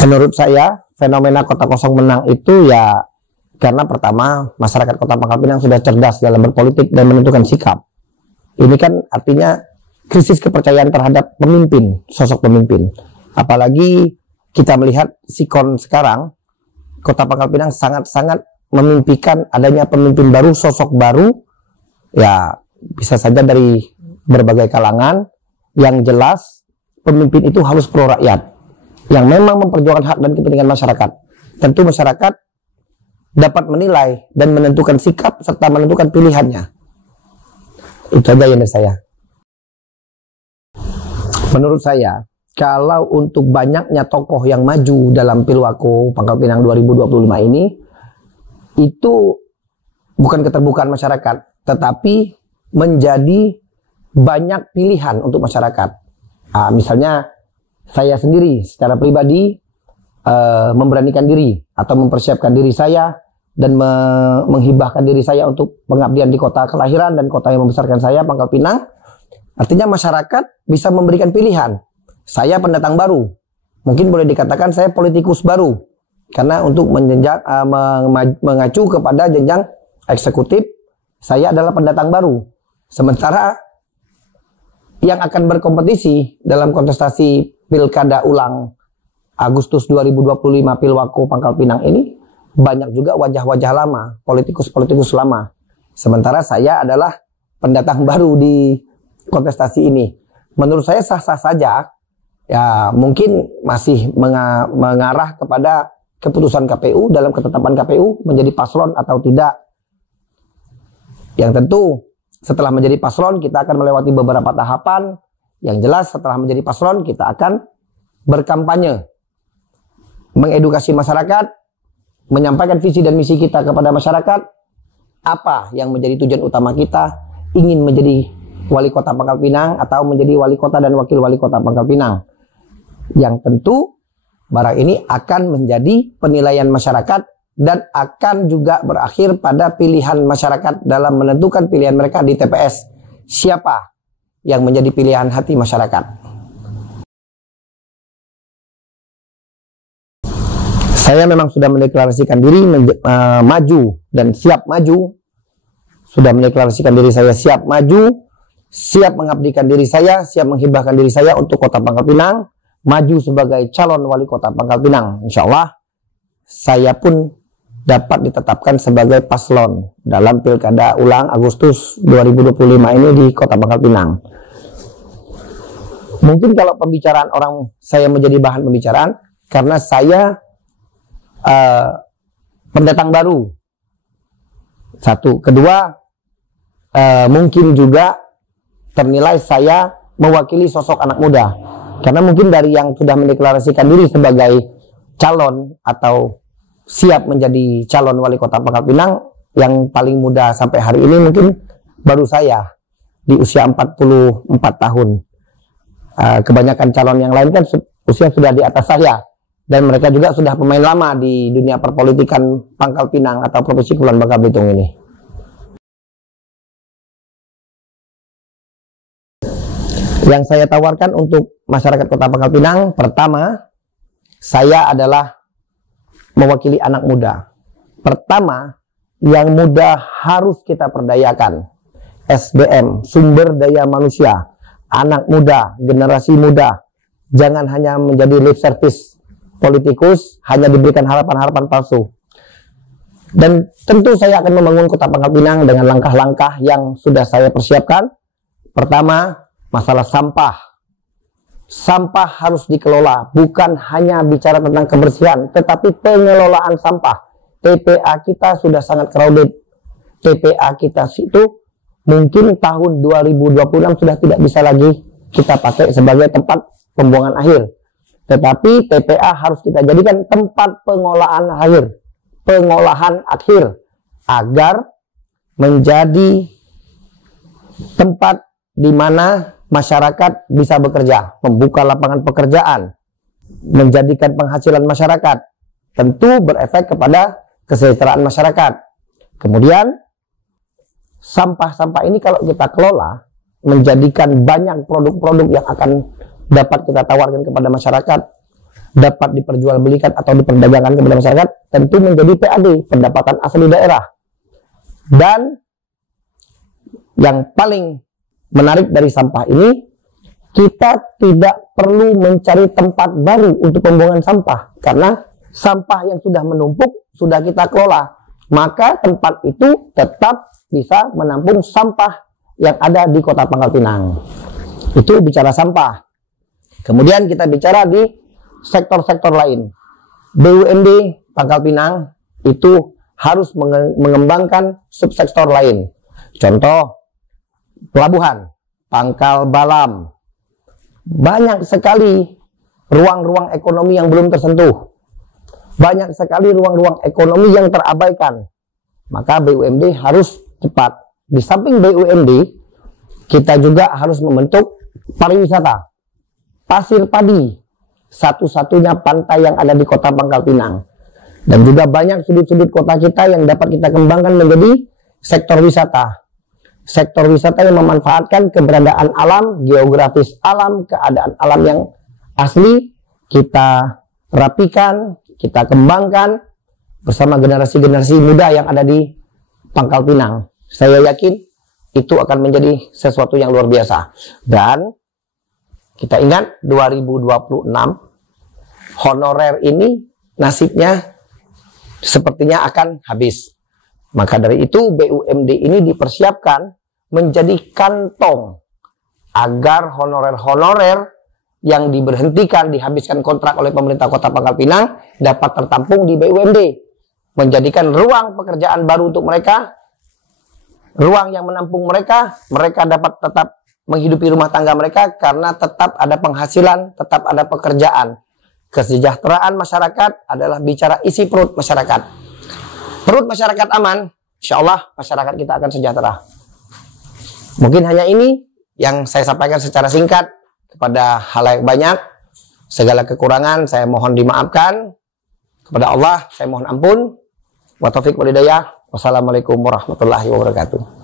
Menurut saya, fenomena kota kosong menang itu ya karena pertama, masyarakat Kota Pangkal Pinang sudah cerdas dalam berpolitik dan menentukan sikap. Ini kan artinya krisis kepercayaan terhadap pemimpin, sosok pemimpin. Apalagi kita melihat sikon sekarang, Kota Pangkal Pinang sangat-sangat memimpikan adanya pemimpin baru, sosok baru, ya bisa saja dari berbagai kalangan. Yang jelas, pemimpin itu harus pro rakyat, yang memang memperjuangkan hak dan kepentingan masyarakat. Tentu masyarakat dapat menilai dan menentukan sikap serta menentukan pilihannya. Itu aja yang dari saya. Menurut saya, kalau untuk banyaknya tokoh yang maju dalam Pilwako Pangkal Pinang 2025 ini, itu bukan keterbukaan masyarakat, tetapi menjadi banyak pilihan untuk masyarakat. Misalnya saya sendiri secara pribadi memberanikan diri atau mempersiapkan diri saya dan menghibahkan diri saya untuk pengabdian di kota kelahiran dan kota yang membesarkan saya, Pangkal Pinang. Artinya masyarakat bisa memberikan pilihan. Saya pendatang baru, mungkin boleh dikatakan saya politikus baru, karena untuk mengacu kepada jenjang eksekutif, saya adalah pendatang baru. Sementara yang akan berkompetisi dalam kontestasi Pilkada ulang Agustus 2025 Pilwako Pangkal Pinang ini banyak juga wajah-wajah lama, politikus-politikus lama. Sementara saya adalah pendatang baru di kontestasi ini. Menurut saya sah-sah saja. Ya, mungkin masih mengarah kepada keputusan KPU dalam ketetapan KPU menjadi paslon atau tidak. Yang tentu setelah menjadi paslon kita akan melewati beberapa tahapan. Yang jelas setelah menjadi paslon kita akan berkampanye, mengedukasi masyarakat, menyampaikan visi dan misi kita kepada masyarakat, apa yang menjadi tujuan utama kita, ingin menjadi wali kota Pangkal Pinang atau menjadi wali kota dan wakil wali kota Pangkal Pinang. Yang tentu barang ini akan menjadi penilaian masyarakat dan akan juga berakhir pada pilihan masyarakat dalam menentukan pilihan mereka di TPS. Siapa yang menjadi pilihan hati masyarakat? Saya memang sudah mendeklarasikan diri maju dan siap maju. Sudah mendeklarasikan diri saya siap maju, siap mengabdikan diri saya, siap menghibahkan diri saya untuk kota Pangkal Pinang, maju sebagai calon wali kota Pangkal Pinang. Insya Allah saya pun dapat ditetapkan sebagai paslon dalam Pilkada ulang Agustus 2025 ini di kota Pangkal Pinang. Mungkin kalau pembicaraan orang saya menjadi bahan pembicaraan karena saya pendatang baru. Satu, kedua, mungkin juga ternilai saya mewakili sosok anak muda. Karena mungkin dari yang sudah mendeklarasikan diri sebagai calon atau siap menjadi calon wali kota Pangkal Pinang, yang paling muda sampai hari ini mungkin baru saya di usia 44 tahun. Kebanyakan calon yang lain kan usia sudah di atas saya. Dan mereka juga sudah pemain lama di dunia perpolitikan Pangkal Pinang atau Provinsi Kepulauan Bangka Belitung ini. Yang saya tawarkan untuk masyarakat kota Pangkal Pinang, pertama, saya adalah mewakili anak muda. Pertama, yang muda harus kita perdayakan. SDM, sumber daya manusia, anak muda, generasi muda. Jangan hanya menjadi lip service politikus, hanya diberikan harapan-harapan palsu. Dan tentu saya akan membangun kota Pangkal Pinang dengan langkah-langkah yang sudah saya persiapkan. Pertama, masalah sampah. Sampah harus dikelola, bukan hanya bicara tentang kebersihan, tetapi pengelolaan sampah. TPA kita sudah sangat crowded. TPA kita itu mungkin tahun 2026 sudah tidak bisa lagi kita pakai sebagai tempat pembuangan akhir. Tetapi TPA harus kita jadikan tempat pengolahan akhir, agar menjadi tempat di mana masyarakat bisa bekerja, membuka lapangan pekerjaan, menjadikan penghasilan masyarakat, tentu berefek kepada kesejahteraan masyarakat. Kemudian sampah-sampah ini kalau kita kelola, menjadikan banyak produk-produk yang akan dapat kita tawarkan kepada masyarakat. dapat diperjualbelikan atau diperdagangkan kepada masyarakat, tentu menjadi PAD, pendapatan asli daerah. Dan yang paling menarik dari sampah ini, kita tidak perlu mencari tempat baru untuk pembuangan sampah, karena sampah yang sudah menumpuk sudah kita kelola, maka tempat itu tetap bisa menampung sampah yang ada di Kota Pangkal Pinang. Itu bicara sampah. Kemudian kita bicara di sektor-sektor lain. BUMD Pangkal Pinang itu harus mengembangkan subsektor lain. Contoh, pelabuhan, Pangkal Balam. Banyak sekali ruang-ruang ekonomi yang belum tersentuh. Banyak sekali ruang-ruang ekonomi yang terabaikan. Maka BUMD harus cepat. Di samping BUMD, kita juga harus membentuk pariwisata. Pasir Padi, satu-satunya pantai yang ada di Kota Pangkal Pinang. Dan juga banyak sudut-sudut kota kita yang dapat kita kembangkan menjadi sektor wisata. Sektor wisata yang memanfaatkan keberadaan alam, geografis alam, keadaan alam yang asli, kita rapikan, kita kembangkan bersama generasi-generasi muda yang ada di Pangkal Pinang. Saya yakin itu akan menjadi sesuatu yang luar biasa. Dan kita ingat 2026 honorer ini nasibnya sepertinya akan habis. Maka dari itu BUMD ini dipersiapkan menjadi kantong agar honorer-honorer yang diberhentikan, dihabiskan kontrak oleh pemerintah Kota Pangkal Pinang dapat tertampung di BUMD. Menjadikan ruang pekerjaan baru untuk mereka, ruang yang menampung mereka, mereka dapat tetap menghidupi rumah tangga mereka karena tetap ada penghasilan, tetap ada pekerjaan. Kesejahteraan masyarakat adalah bicara isi perut masyarakat. Perut masyarakat aman, insya Allah masyarakat kita akan sejahtera. Mungkin hanya ini yang saya sampaikan secara singkat kepada halayak banyak. Segala kekurangan saya mohon dimaafkan. Kepada Allah saya mohon ampun. Wa taufiq wal hidayah. Wassalamualaikum warahmatullahi wabarakatuh.